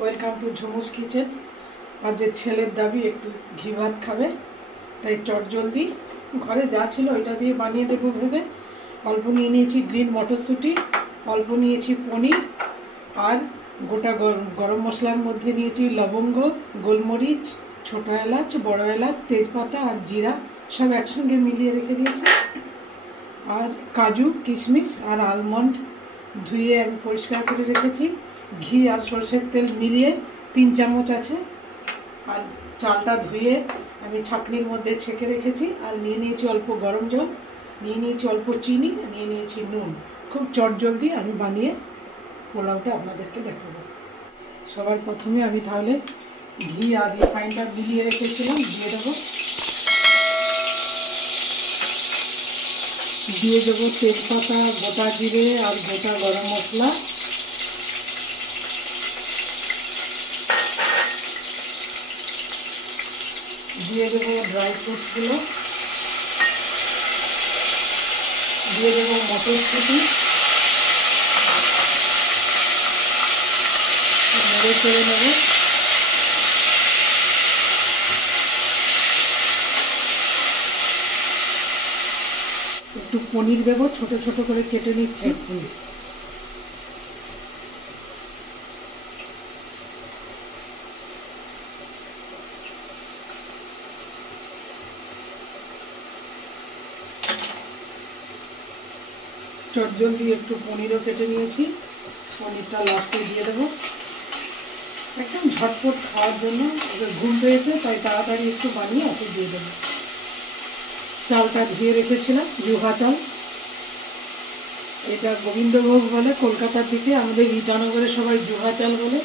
Welcome to ঝুমুস kitchen. আজ ছেলের দাবি একটু ঘি ভাত খাবে, তাই চটজলদি ঘরে যা ছিল ওইটা দিয়ে বানিয়ে দেবো ভেবে অল্প নিয়ে নিয়েছি গ্রিন মটরশুঁটি, অল্প নিয়েছি পনির, আর গোটা গরম মশলার মধ্যে নিয়েছি লবঙ্গ, গোলমরিচ, ছোটো এলাচ, বড় এলাচ, তেজপাতা আর জিরা সব একসঙ্গে মিলিয়ে রেখে দিয়েছি। আর কাজু, কিশমিশ আর আলমন্ড ধুয়ে আমি পরিষ্কার করে রেখেছি। ঘি আর সরষের তেল মিলিয়ে 3 চামচ আছে। আর চালটা ধুয়ে আমি ছাঁকনির মধ্যে ছেঁকে রেখেছি। আর নিয়ে নিয়েছি অল্প গরম জল, নিয়ে নিয়েছি অল্প চিনি, নিয়ে নিয়েছি নুন। খুব চটজলদি আমি বানিয়ে পোলাওটা আপনাদেরকে দেখাবো। সবার প্রথমে আমি তাহলে ঘি আর রিফাইনটা মিলিয়ে রেখেছিলাম দিয়ে দেবো। দিয়ে দেবো তেজপাতা, গোটা জিরে আর গোটা গরম মশলা। দিয়ে দেবো ড্রাই ফ্রুটসগুলো, দিয়ে দেবো মটরশুঁটি, নেড়ে চেড়ে নেবো। একটু পনির দেবো, ছোট ছোট করে কেটে নিচ্ছি। চটজলদি একটু পনিরও কেটে নিয়েছি, পনিরটা লাস্টে দিয়ে দেবো। একদম ঝটপট খাওয়ার জন্য, ওদের ঘুম পেয়েছে তাই তাড়াতাড়ি একটু বানিয়ে ওকে দিয়ে দেবো। চালটা ধুয়ে রেখেছিলাম, জুহা চাল। এটা গোবিন্দভোগ বলে কলকাতার দিকে, আমাদের ইটানগরে সবাই জুহা চাল বলে।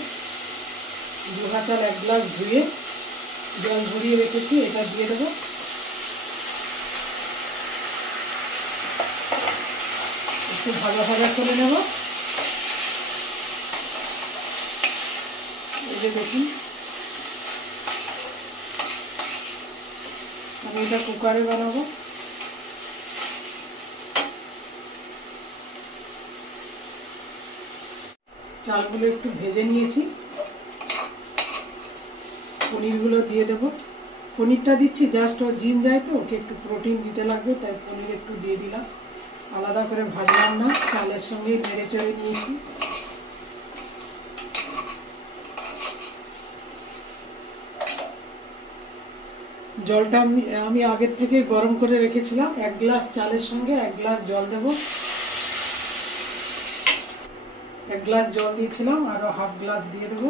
জুহা চাল 1 গ্লাস ধুয়ে জল ঝরিয়ে রেখেছি, এটা দিয়ে দেবো। একটু ভাজা ভাজা করে নেব। এই যে দেখুন, আমি এটা কুকারে বানাবো। চালগুলো একটু ভেজে নিয়েছি, পনিরগুলো দিয়ে দেবো। পনিরটা দিচ্ছি জাস্ট ওর জিম যায় তো, ওকে একটু প্রোটিন দিতে লাগবে, তাই পনির একটু দিয়ে দিলাম। আলাদা করে ভাজলাম না, চালের সঙ্গেই নেড়ে চেড়ে নিয়েছি। জলটা আমি আগের থেকে গরম করে রেখেছিলাম। 1 গ্লাস চালের সঙ্গে 1 গ্লাস জল দেব। 1 গ্লাস জল দিয়েছিলাম, আরও হাফ গ্লাস দিয়ে দেবো।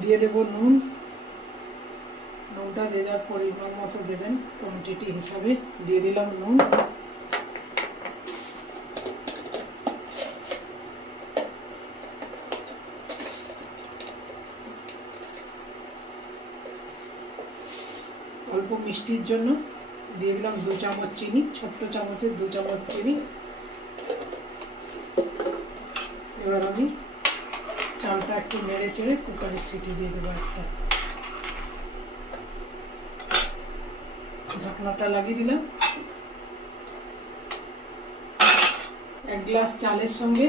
দিয়ে দেবো নুন। নুনটা যে যার পরিমাণ মতো দেবেন, কোয়ান্টিটি হিসাবে দিয়ে দিলাম নুন। অল্প মিষ্টির জন্য দিয়ে দিলাম 2 চামচ চিনি, ছোট্ট চামচের 2 চামচ চিনি। এবার আমি চালটা একটু নেড়ে চেড়ে কুকারের সিটি দিয়ে দেবো একটা। ঢাকনাটা লাগিয়ে দিলাম। 1 গ্লাস চালের সঙ্গে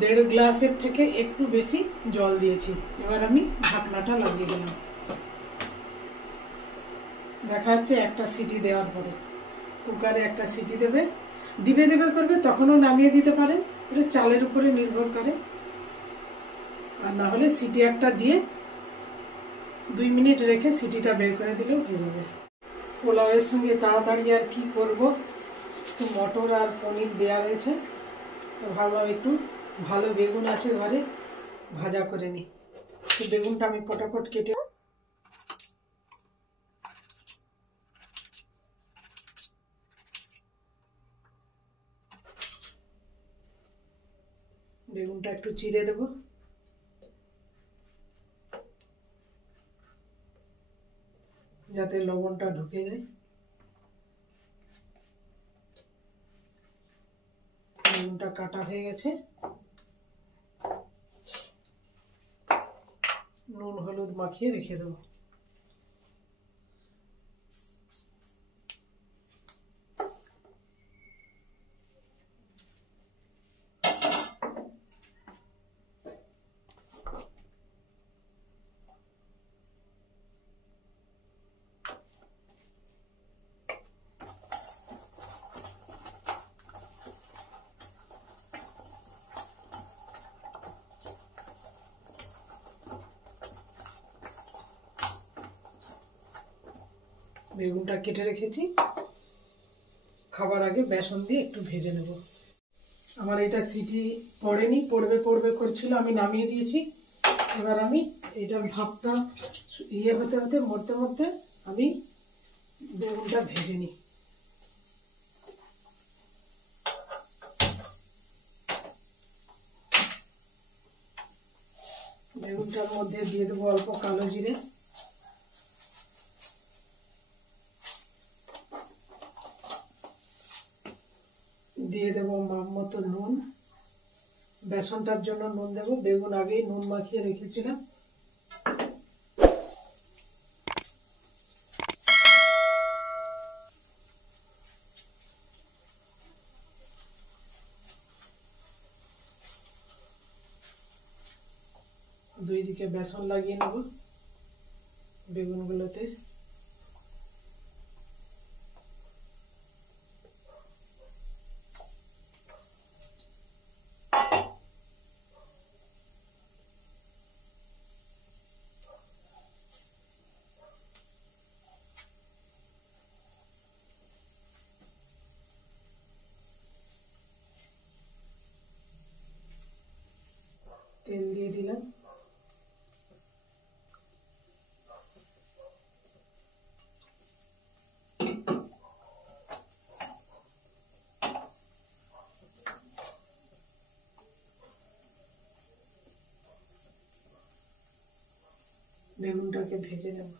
1.5 গ্লাসের থেকে একটু বেশি জল দিয়েছি। এবার আমি ঢাকনাটা লাগিয়ে দিলাম। দেখা যাচ্ছে একটা সিটি দেওয়ার পরে, কুকারে একটা সিটি দেবে, দিবে করবে, তখনও নামিয়ে দিতে পারেন। এটা চালের উপরে নির্ভর করে। আর না হলে সিটি একটা দিয়ে 2 মিনিট রেখে সিটিটা বের করে দিলেও হয়ে যাবে। পোলাওয়ের সঙ্গে তাড়াতাড়ি আর কি করব, একটু মটর আর পনির দেওয়া রয়েছে, তো ভাবলাম একটু ভালো বেগুন আছে ঘরে, ভাজা করে নিই। তো বেগুনটা আমি পটাপট কেটে, বেগুনটা একটু চিড়ে দেব। যাতে লবণটা ঢুকে যায়। বেগুনটা কাটা হয়ে গেছে। নুন হলুদ মাখিয়ে রেখে দেবো। বেগুনটা কেটে রেখেছি, খাবার আগে বেসন দিয়ে একটু ভেজে নেব। আমার এটা সিটি পড়েনি, পড়বে পড়বে করছিল, আমি নামিয়ে দিয়েছি। এবার আমি এইটার ভাপটা হতে হতে মরতে মরতে আমি বেগুনটা ভেজে নিই। বেগুনটার মধ্যে দিয়ে দেবো অল্প কালো জিরে, দিয়ে দেবো মাপ মতো নুন, বেসনটার জন্য নুন দেবো, বেগুন আগেই নুন মাখিয়ে রেখেছিলাম। দুই দিকে বেসন লাগিয়ে নেব বেগুনগুলোতে। তেল দিয়ে দিলাম, বেগুনটাকে ভেজে নেব।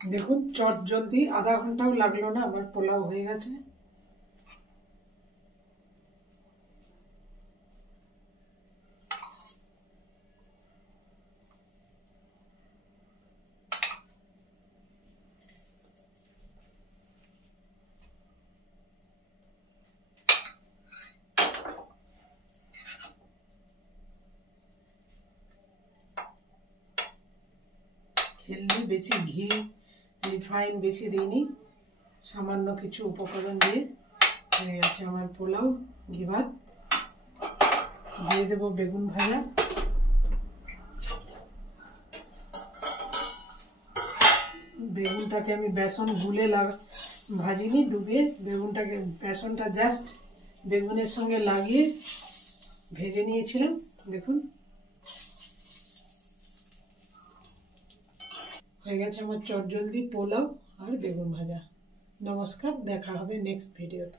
দেখুন চট জলদি, আধা ঘন্টাও লাগলো না, আমার পোলাও হয়ে গেছে। হেলদি, বেশি ঘি রিফাইন বেশি দিইনি, সামান্য কিছু উপকরণ দিয়ে হয়ে গেছে আমার পোলাও ঘি ভাত। দিয়ে দেবো বেগুন ভাজা, বেগুনটাকে আমি বেসন গুলে ভাজিনি, ডুবিয়ে বেগুনটাকে বেসনটা জাস্ট বেগুনের সঙ্গে লাগিয়ে ভেজে নিয়েছিলাম। দেখুন হয়ে গেছে আমার চটজলদি পোলাও আর বেগুন ভাজা। নমস্কার, দেখা হবে নেক্সট ভিডিওতে।